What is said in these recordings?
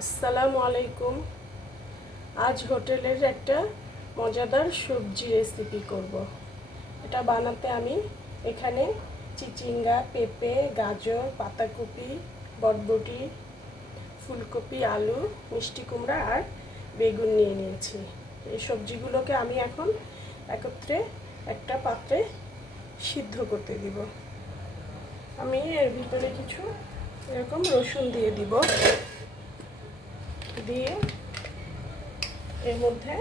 আসসালামু আলাইকুম। আজ হোটেলের একটা মজাদার সবজি রেসিপি করব। এটা বানাতে আমি এখানে চিচিঙ্গা, পেঁপে, গাজর, পাতাকপি, বরবটি, ফুলকপি, আলু, মিষ্টি কুমড়া আর বেগুন নিয়ে নিয়েছি। এই সবজিগুলোকে আমি এখন একত্রে একটা পাত্রে সিদ্ধ করতে দিব। আমি এর ভিতরে কিছু এরকম রসুন দিয়ে দিব, দিয়ে এর মধ্যে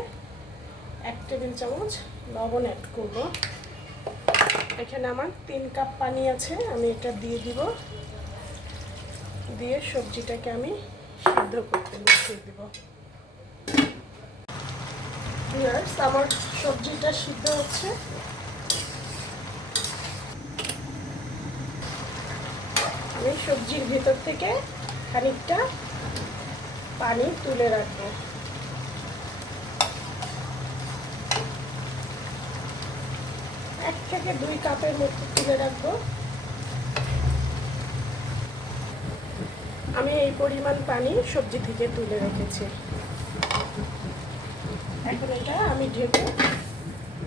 1 টেবিল চামচ লবণ অ্যাড করব। এখানে আমার 3 কাপ পানি আছে, আমি এটা দিয়ে দিব। দিয়ে সবজিটাকে আমি সিদ্ধ করতে বসিয়ে দিব। ভিউয়ার্স, আমার সবজিটা সিদ্ধ হচ্ছে। আমি সবজির ভেতর থেকে খানিকটা পানি তুলে রাখবো। 1 থেকে 2 কাপের মতো তুলে রাখবো। আমি এই পরিমাণ পানি সবজি থেকে তুলে রেখেছি। এখন এটা আমি ঢেকে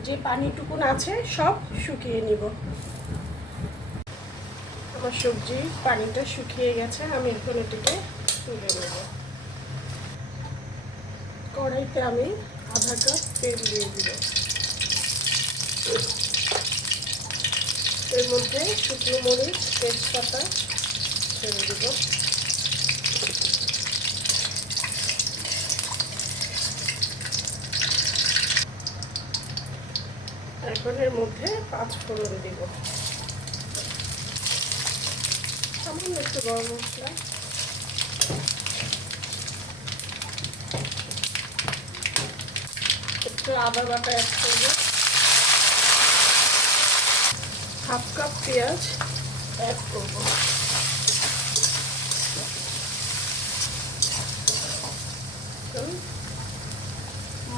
যে পানিটুকুন আছে সব শুকিয়ে নিব। আমার সবজি পানিটা শুকিয়ে গেছে, আমি এখন এটাকে তুলে নেব। কড়াইতে আমি আধা কাপ তেল দিয়ে দিব। এর মধ্যে শুকনো মরিচ, তেজপাতা ছেড়ে দিব। এখন এর মধ্যে 5 ফোড়ন দিব। সামান্য একটু গরম মশলা, একটু আদা বাটা অ্যাড করব, 1/2 কাপ পেঁয়াজ অ্যাড করব।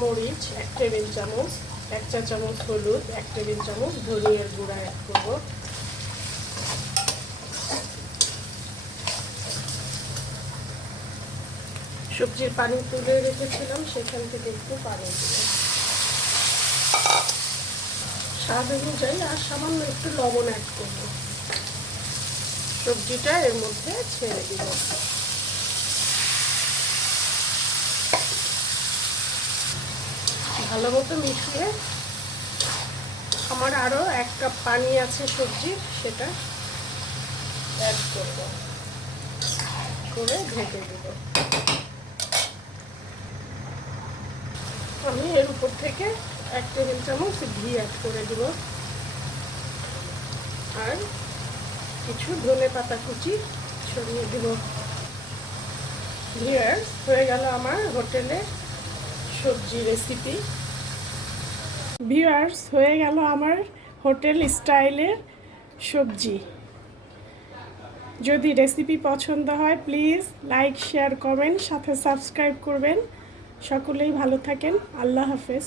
মরিচ 1 টেবিল চামচ, 1 চা চামচ হলুদ, 1 টেবিল চামচ ধনিয়ার গুঁড়া অ্যাড করব। সবজির পানি তুলে রেখেছিলাম, সেখান থেকে একটু পানি দিব, স্বাদ অনুযায়ী, আর সামান্য একটু লবণ অ্যাড করব। সবজিটা এর মধ্যে ছেড়ে দিব। ভালো মতো মিশিয়ে আমার আরও 1 কাপ পানি আছে সবজির, সেটা অ্যাড করব, করে ঢেকে দেব। আমি এর উপর থেকে 1 টেবিল চামচ ঘি অ্যাড করে দিব, আর কিছু ধনে পাতা কুচি ছড়িয়ে দেব। ভিউয়ার্স, হয়ে গেল আমার হোটেলে সবজি রেসিপি। ভিউয়ার্স, হয়ে গেল আমার হোটেল স্টাইলের সবজি। যদি রেসিপি পছন্দ হয় প্লিজ লাইক, শেয়ার, কমেন্ট, সাথে সাবস্ক্রাইব করবেন। সকলেই ভালো থাকেন। আল্লাহ হাফেজ।